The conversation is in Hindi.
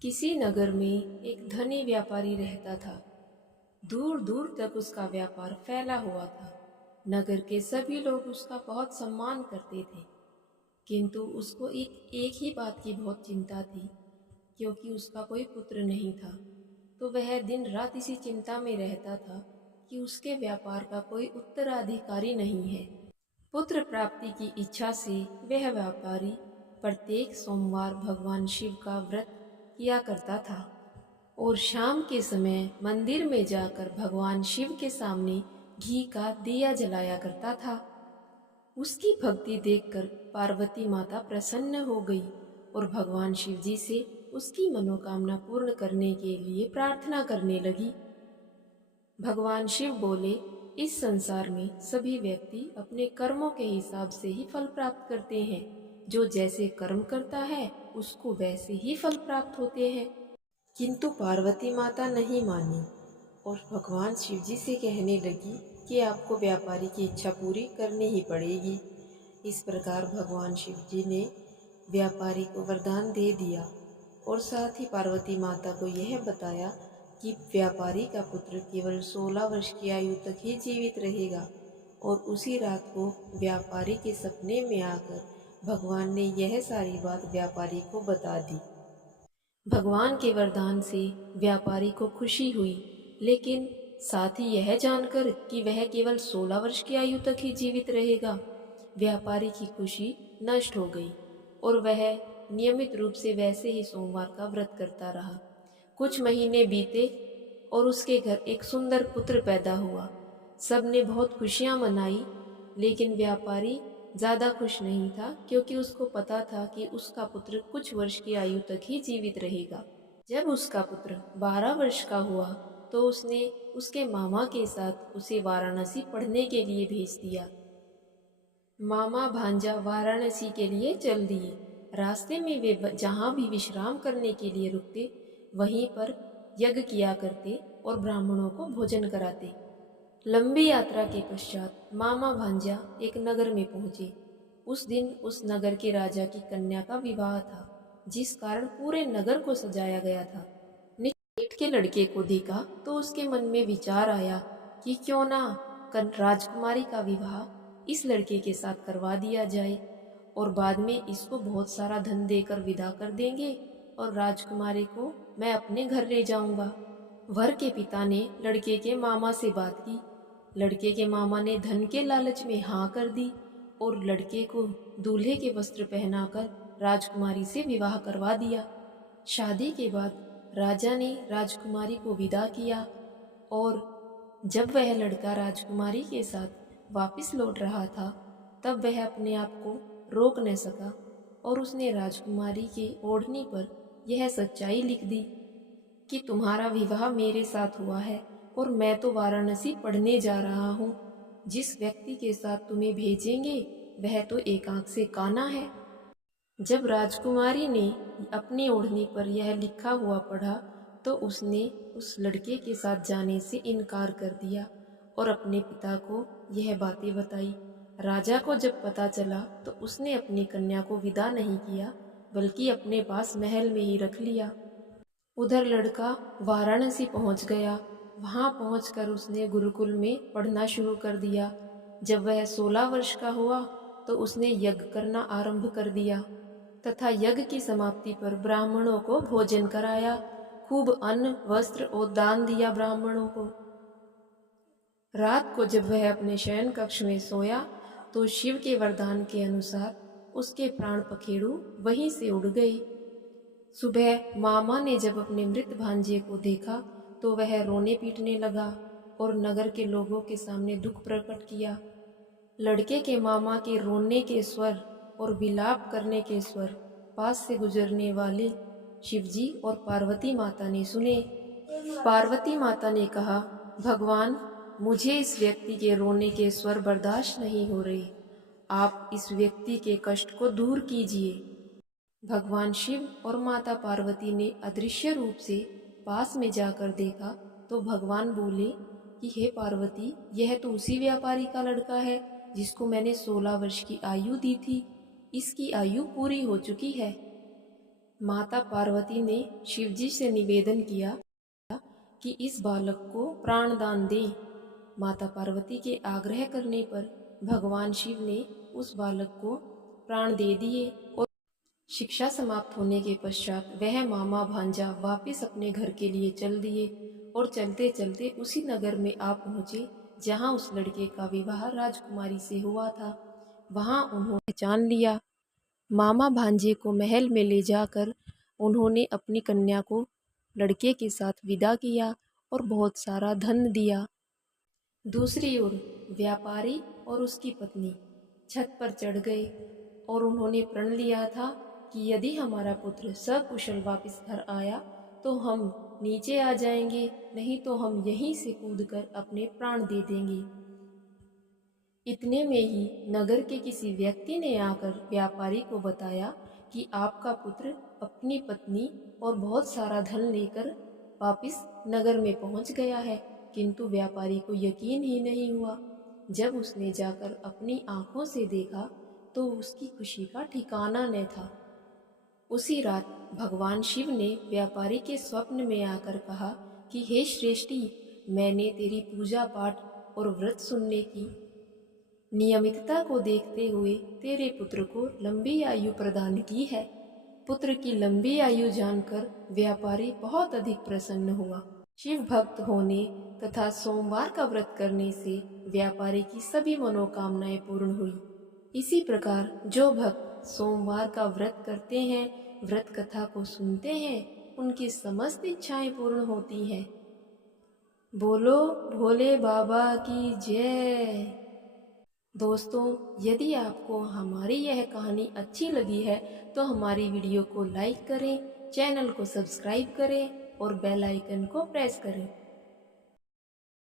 किसी नगर में एक धनी व्यापारी रहता था। दूर दूर तक उसका व्यापार फैला हुआ था। नगर के सभी लोग उसका बहुत सम्मान करते थे, किंतु उसको एक ही बात की बहुत चिंता थी, क्योंकि उसका कोई पुत्र नहीं था। तो वह दिन रात इसी चिंता में रहता था कि उसके व्यापार का कोई उत्तराधिकारी नहीं है। पुत्र प्राप्ति की इच्छा से वह व्यापारी प्रत्येक सोमवार भगवान शिव का व्रत किया करता था और शाम के समय मंदिर में जाकर भगवान शिव के सामने घी का दिया जलाया करता था। उसकी भक्ति देखकर पार्वती माता प्रसन्न हो गई और भगवान शिव जी से उसकी मनोकामना पूर्ण करने के लिए प्रार्थना करने लगी। भगवान शिव बोले, इस संसार में सभी व्यक्ति अपने कर्मों के हिसाब से ही फल प्राप्त करते हैं। जो जैसे कर्म करता है उसको वैसे ही फल प्राप्त होते हैं। किंतु पार्वती माता नहीं मानी और भगवान शिव जी से कहने लगी कि आपको व्यापारी की इच्छा पूरी करनी ही पड़ेगी। इस प्रकार भगवान शिव जी ने व्यापारी को वरदान दे दिया और साथ ही पार्वती माता को यह बताया कि व्यापारी का पुत्र केवल 16 वर्ष की आयु तक ही जीवित रहेगा। और उसी रात को व्यापारी के सपने में आकर भगवान ने यह सारी बात व्यापारी को बता दी। भगवान के वरदान से व्यापारी को खुशी हुई, लेकिन साथ ही यह जानकर कि वह केवल 16 वर्ष की आयु तक ही जीवित रहेगा, व्यापारी की खुशी नष्ट हो गई और वह नियमित रूप से वैसे ही सोमवार का व्रत करता रहा। कुछ महीने बीते और उसके घर एक सुंदर पुत्र पैदा हुआ। सबने बहुत खुशियां मनाई, लेकिन व्यापारी ज़्यादा खुश नहीं था, क्योंकि उसको पता था कि उसका पुत्र कुछ वर्ष की आयु तक ही जीवित रहेगा। जब उसका पुत्र 12 वर्ष का हुआ तो उसने उसके मामा के साथ उसे वाराणसी पढ़ने के लिए भेज दिया। मामा भांजा वाराणसी के लिए चल दिए। रास्ते में वे जहाँ भी विश्राम करने के लिए रुकते, वहीं पर यज्ञ किया करते और ब्राह्मणों को भोजन कराते। लंबी यात्रा के पश्चात मामा भांजा एक नगर में पहुंचे। उस दिन उस नगर के राजा की कन्या का विवाह था, जिस कारण पूरे नगर को सजाया गया था। सेठ के लड़के को देखा तो उसके मन में विचार आया कि क्यों ना राजकुमारी का विवाह इस लड़के के साथ करवा दिया जाए और बाद में इसको बहुत सारा धन देकर विदा कर देंगे और राजकुमारी को मैं अपने घर ले जाऊंगा। वर के पिता ने लड़के के मामा से बात की। लड़के के मामा ने धन के लालच में हाँ कर दी और लड़के को दूल्हे के वस्त्र पहनाकर राजकुमारी से विवाह करवा दिया। शादी के बाद राजा ने राजकुमारी को विदा किया और जब वह लड़का राजकुमारी के साथ वापस लौट रहा था, तब वह अपने आप को रोक न सका और उसने राजकुमारी के ओढ़नी पर यह सच्चाई लिख दी कि तुम्हारा विवाह मेरे साथ हुआ है और मैं तो वाराणसी पढ़ने जा रहा हूँ। जिस व्यक्ति के साथ तुम्हें भेजेंगे वह तो एक आंख से काना है। जब राजकुमारी ने अपनी ओढ़नी पर यह लिखा हुआ पढ़ा तो उसने उस लड़के के साथ जाने से इनकार कर दिया और अपने पिता को यह बातें बताई। राजा को जब पता चला तो उसने अपनी कन्या को विदा नहीं किया, बल्कि अपने पास महल में ही रख लिया। उधर लड़का वाराणसी पहुंच गया। वहां पहुंचकर उसने गुरुकुल में पढ़ना शुरू कर दिया। जब वह 16 वर्ष का हुआ तो उसने यज्ञ करना आरंभ कर दिया तथा यज्ञ की समाप्ति पर ब्राह्मणों को भोजन कराया। खूब अन्न वस्त्र और दान दिया ब्राह्मणों को। रात को जब वह अपने शयन कक्ष में सोया तो शिव के वरदान के अनुसार उसके प्राण पखेरु वहीं से उड़ गए। सुबह मामा ने जब अपने मृत भांजे को देखा तो वह रोने पीटने लगा और नगर के लोगों के सामने दुख प्रकट किया। लड़के के मामा के रोने के स्वर और विलाप करने के स्वर पास से गुजरने वाले शिवजी और पार्वती माता ने सुने। पार्वती माता ने कहा, भगवान, मुझे इस व्यक्ति के रोने के स्वर बर्दाश्त नहीं हो रहे। आप इस व्यक्ति के कष्ट को दूर कीजिए। भगवान शिव और माता पार्वती ने अदृश्य रूप से पास में जाकर देखा तो भगवान बोले कि हे पार्वती, यह तो उसी व्यापारी का लड़का है जिसको मैंने 16 वर्ष की आयु दी थी। इसकी आयु पूरी हो चुकी है। माता पार्वती ने शिवजी से निवेदन किया कि इस बालक को प्राणदान दें। माता पार्वती के आग्रह करने पर भगवान शिव ने उस बालक को प्राण दे दिए और शिक्षा समाप्त होने के पश्चात वह मामा भांजा वापिस अपने घर के लिए चल दिए और चलते चलते उसी नगर में आ पहुँचे जहाँ उस लड़के का विवाह राजकुमारी से हुआ था। वहाँ उन्होंने पहचान लिया। मामा भांजे को महल में ले जाकर उन्होंने अपनी कन्या को लड़के के साथ विदा किया और बहुत सारा धन दिया। दूसरी ओर व्यापारी और उसकी पत्नी छत पर चढ़ गए और उन्होंने प्रण लिया था कि यदि हमारा पुत्र सकुशल वापस घर आया तो हम नीचे आ जाएंगे, नहीं तो हम यहीं से कूदकर अपने प्राण दे देंगे। इतने में ही नगर के किसी व्यक्ति ने आकर व्यापारी को बताया कि आपका पुत्र अपनी पत्नी और बहुत सारा धन लेकर वापस नगर में पहुंच गया है। किंतु व्यापारी को यकीन ही नहीं हुआ। जब उसने जाकर अपनी आंखों से देखा तो उसकी खुशी का ठिकाना न था। उसी रात भगवान शिव ने व्यापारी के स्वप्न में आकर कहा कि हे श्रेष्ठी, मैंने तेरी पूजा पाठ और व्रत सुनने की नियमितता को देखते हुए तेरे पुत्र को लंबी आयु प्रदान की है। पुत्र की लंबी आयु जानकर व्यापारी बहुत अधिक प्रसन्न हुआ। शिव भक्त होने तथा सोमवार का व्रत करने से व्यापारी की सभी मनोकामनाएं पूर्ण हुई। इसी प्रकार जो भक्त सोमवार का व्रत करते हैं, व्रत कथा को सुनते हैं, उनकी समस्त इच्छाएं पूर्ण होती हैं। बोलो भोले बाबा की जय। दोस्तों, यदि आपको हमारी यह कहानी अच्छी लगी है तो हमारी वीडियो को लाइक करें, चैनल को सब्सक्राइब करें और बेल आइकन को प्रेस करें।